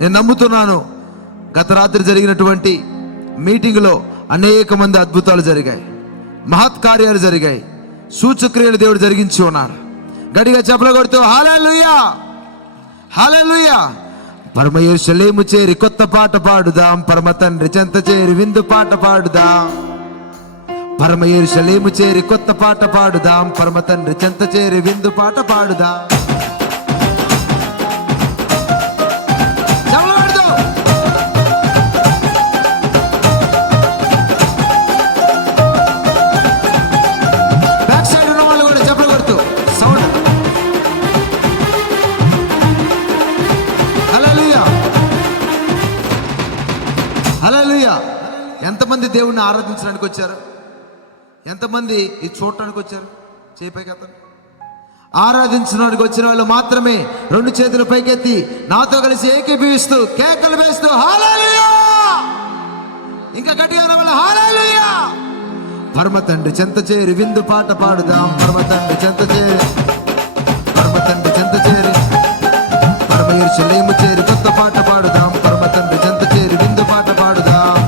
నేను నమ్ముతున్నాను, గత రాత్రి జరిగినటువంటి మీటింగ్లో అనేక మంది అద్భుతాలు జరిగాయి, మహత్కార్యాలు జరిగాయి, సూచక్రియలు దేవుడు జరిగించి ఉన్నాడు. గట్టిగా చప్పలు కొడుతూ హల్లెలూయా, హల్లెలూయా. పరమ యెరూషలేము చేరి కొత్త పాట పాడుదాం, పరమ తండ్రి చెంత చేరి విందు పాట పాడుదాం. పరమ యెరూషలేము చేరి కొత్త పాట పాడుదాం, పరమ తండ్రి చెంత చేరి విందు పాట పాడుదాం. బ్యాక్ సైడ్ ఉన్న వాళ్ళు కూడా చప్పలు కొడుతూ సౌండ్. హల్లెలూయా, హల్లెలూయా. ఎంతమంది దేవుణ్ణి ఆరాధించడానికి వచ్చారు? ఎంతమంది ఇది చూడటానికి వచ్చారు? చేయిపైకి అతను ఆరాధించడానికి వచ్చిన వాళ్ళు మాత్రమే రెండు చేతులు పైకెత్తి నాతో కలిసి ఏకీభవిస్తూ కేకలు వేస్తూ హల్లెలూయా, ఇంకా గట్టిగా హల్లెలూయా. పరమ తండ్రి చెంత చేరి విందు పాట పాడుదాం, పరమ తండ్రి చెంత చేరి, పరమ తండ్రి చెంత చేరి, పరమ యెరూషలేము చేరి కొత్త పాట పాడుదాం, పరమ తండ్రి చెంత చేరి విందు పాట పాడుదాం.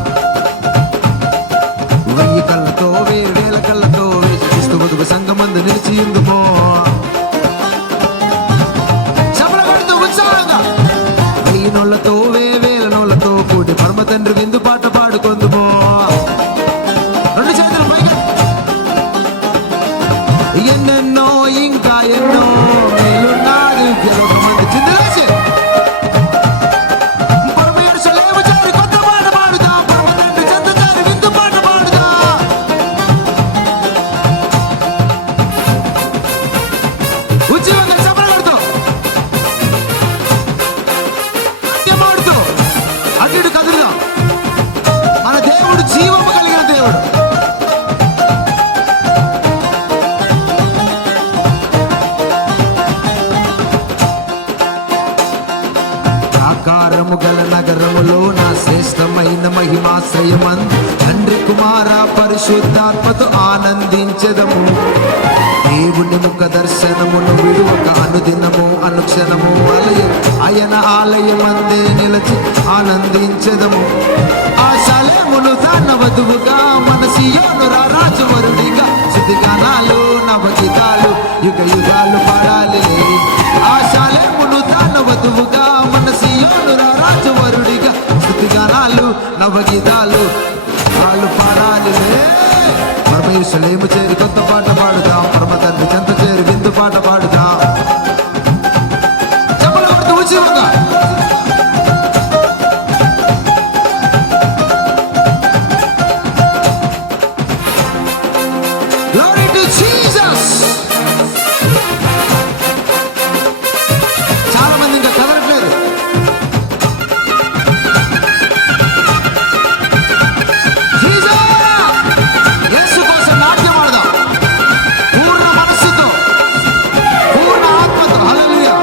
1000 కళ్ళతో 1000 కళ్ళతో వేసి క్రీస్తు వధువు సంఘమందు నిలిచి ఉందుమో. చప్పలు కొడుతూ ఉత్సాహంగా 1000 నోళ్లతో 1000 నోళ్లతో కూడి పరమ తండ్రి విందు పాట పాడుకొందుమో. రెండు చేతులు పైకి. ఎన్నెన్నో ఇంకా ఎన్నో మేలున్నాడు మంది చిందులేసి పరమ యెరూషలేము చేరి కొత్త పాట పాడుదాం, పరమ తండ్రి చెంత చేరి విందు పాట పాడుదాం. ఉద్యోగంగా చప్పలు కొడుతూ నాట్యం ఆడుతూ అటు ఇటు కదులుదాం. మన దేవుడు జీవము కలిగిన దేవుడు. ఆకారము గల నగరములో నా శ్రేష్టమైన మహిమాశ్రయమందు తండ్రి కుమార పరిశుద్ధాత్మతో ఆనందించెదము. దేవుని ముఖ దర్శనమును విడువక అనుదినము అనుక్షణము ఆయన ఆలయమందే నిలచి ఆనందించెదము. ఆ శాలేమును తన వధువుగా మన సియోను రాజవరుడిగా స్తుతిగానాలు నవగీతాలు యుగ యుగాలు పాడాలి. ఆ శాలేమును తన వధువుగా మన సియోను రాజవరుడిగా స్తుతిగానాలు నవగీతాలు వాళ్ళు పాడాలి. పరమ యెరూషలేము చేరి కొత్త పాట పాడుదాం, పరమ తండ్రి చెంత చేరి విందు పాట పాడుదాం. చప్పలు కొడుతూ ఉత్సాహంగా Glory to Jesus. చాలా మంది ఇంకా కదలట్లేదు. Jesus! యేసు కోసం నాట్యం ఆడదాం పూర్ణ మనస్సుతో, పూర్ణ ఆత్మతో. హల్లెలూయా.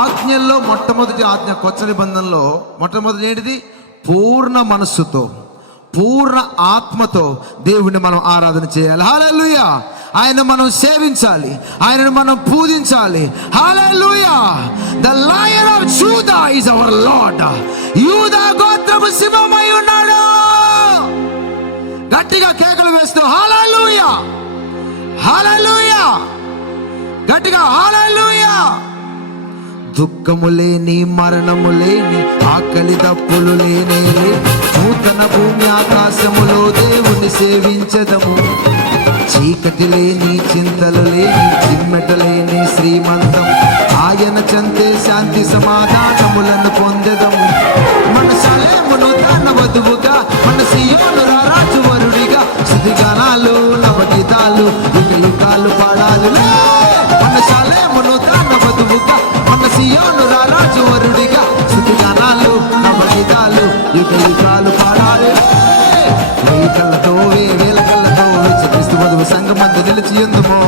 ఆజ్ఞల్లో మొట్టమొదటి ఆజ్ఞ, కొత్త నిబంధనలో మొట్టమొదటి ఏంటిది? పూర్ణ మనస్సుతో, పూర్ణ ఆత్మతో దేవుణ్ణి మనం ఆరాధన చేయాలి. హల్లెలూయా. ఆయన మనం సేవించాలి, ఆయనను మనం పూజించాలి. Hallelujah. The lion of Judah is our lord. Yuda గోత్రము సింహమై ఉన్నాడు. గట్టిగా కేకలు వేస్తూ హల్లెలూయా, హల్లెలూయా, గట్టిగా హల్లెలూయా. దుఃఖము లేని, మరణము లేని, ఆకలి దప్పులు లేనే నూతన భూమి ఆకాశములో దేవుని సేవించదము. చీకటి లేని, చింతలు లేని, చిమ్మెట లేని శ్రీమంతం ఆయన చెంతే శాంతి సమాధానములను పొందెదము. మన శాలేమును తన వధువుగా మన సియోను రాజవరుడిగా స్తుతిగానాలు నవగీతాలు యుగ యుగాలు పాడాలి. మన శాలేమును తన వధువుగా మన సియోను రాజవరుడిగా స్తుతిగానాలు నవగీతాలు యుగ యుగాలు పాడాలి. 1000 కళ్ళతో 1000 కళ్ళతో వచ్చి క్రీస్తు వధువు సంఘమందు నిలిచి ఉందుమో.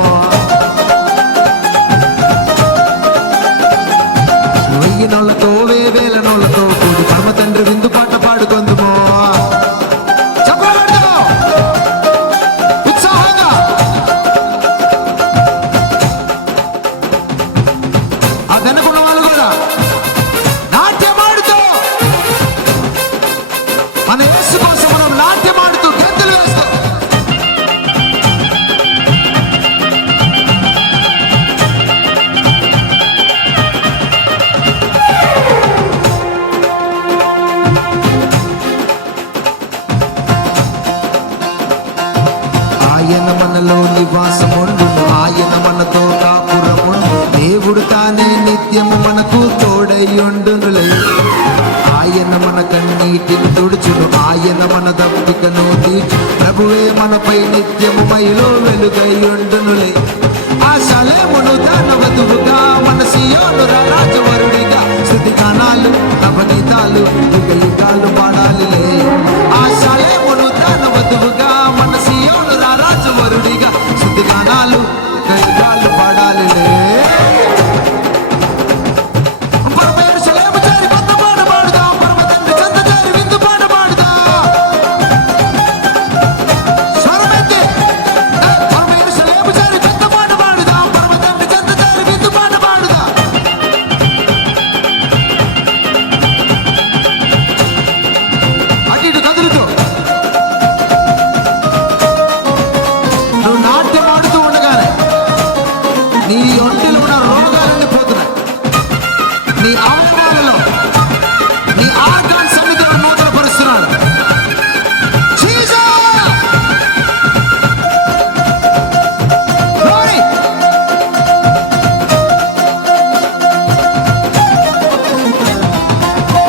1000 నోళ్లతో 1000 నోళ్లతో కూడి పరమ తండ్రి విందు పాట పాడుకొందుమో. ఉత్సాహంగా ఆ వెనుకున్న వాళ్ళు కూడా నిత్యము మనకు తోడయ్యుండునులే. ఆయన మన కన్నీటిని తుడుచును, ఆయన మన దప్పికను తీర్చు. ప్రభువే మనపై నిత్యము మైలో వెలుగయ్యుండునులే. ఆ షలేమును తన వధువుగా, మన సియోను రాజవరుడిగా, స్తుతి గానాలు నవనీతాలు యుగ యుగాలు పాడాలిలే. ఆ షలేమును తన వధువుగా, మన సియోను రాజవరుడిగా, స్తుతి గానాలు యుగ యుగాలు పాడాలిలే. నీ ఒంటిలో ఉన్న రోగాలన్నీ పోతున్నాయి. నీ అవయవాలలో, నీ ఆర్గాన్స్ అన్ని దేవుడు నూతన పరుస్తున్నాడు.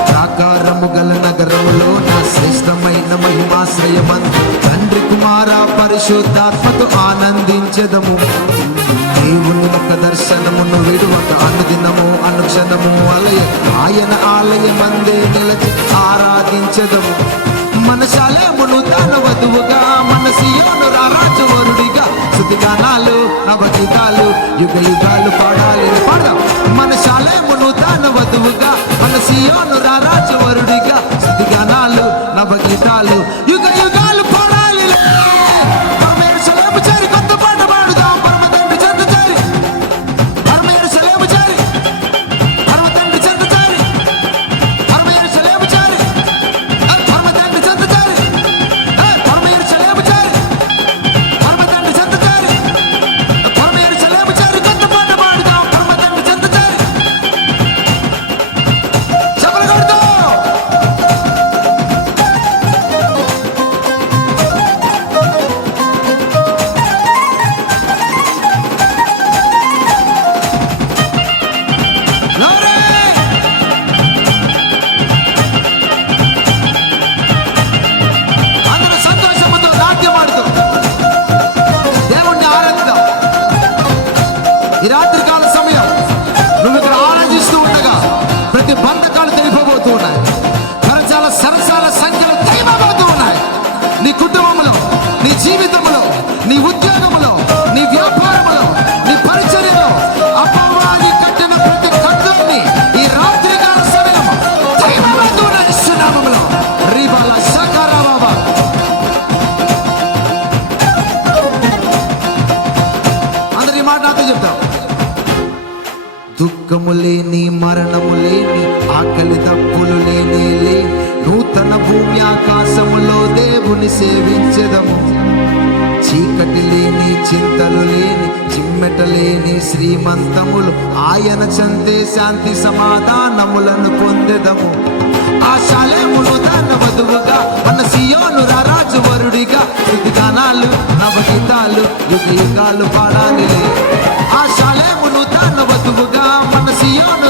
ప్రాకారము గల నగరములో నా శ్రేష్టమైన మహిమాశ్రయమందు తండ్రి కుమార పరిశుద్ధాత్మతో ఆనందించెదము. దేవుని ఒక దర్శనమును విడువక అనుదినము అనుక్షణము అలయ ఆయన ఆలయమందే నిలచి ఆరాధించెదము. మన షలేమును తన వధువుగా, మన సియోను రాజవరుడిగా, స్తుతి గానాలు నవగీతాలు యుగ యుగాలు పాడాలి. పాడదాం. మన షలేమును తన వధువుగా, మన సియోను రాజవరుడిగా, స్తుతి గానాలు నవగీతాలు యుగ యుగాలు పాడాలి. కొత్త పాట పాడుదాం. ఈ రాత్రికాల సమయం నువ్వు ఇక్కడ ఆరాధిస్తూ ఉండగా ప్రతి బంధకాలు తెగిపోబోతూ ఉన్నాయి. కరచాల సరసాల సంఖ్యలు తెగిపోబోతూ ఉన్నాయి. నీ కుటుంబంలో, నీ జీవితంలో, నీ ఉద్యోగంలో, నీ వ్యాపారంలో, నీ పరిచర్యలో అపవాది కట్టిన ప్రతి కత్తుల్ని ఈ రాత్రికాల సమయం తెగిపోబోతూ ఉన్నాయి. సునామములో రీబాల షకరా బాబా. అందరి మాట నాతో చెప్తాం. దుఃఖము లేని, మరణము లేని, ఆకలి దప్పులు లేని నూతన భూమి ఆకాశములో దేవుని సేవించెదము. చీకటి లేని, చింతలు లేని, చిమ్మెట లేని శ్రీమంతములు ఆయన చెంతే శాంతి సమాధానములను పొందెదము. ఆ షలేమును తన వధువుగా, మన సియోను రాజవరుడిగా, స్తుతి గానాలు నవగీతాలు యుగ యుగాలు పాడాలి. ఆ షలేమును తన వధువుగా, మన సియోను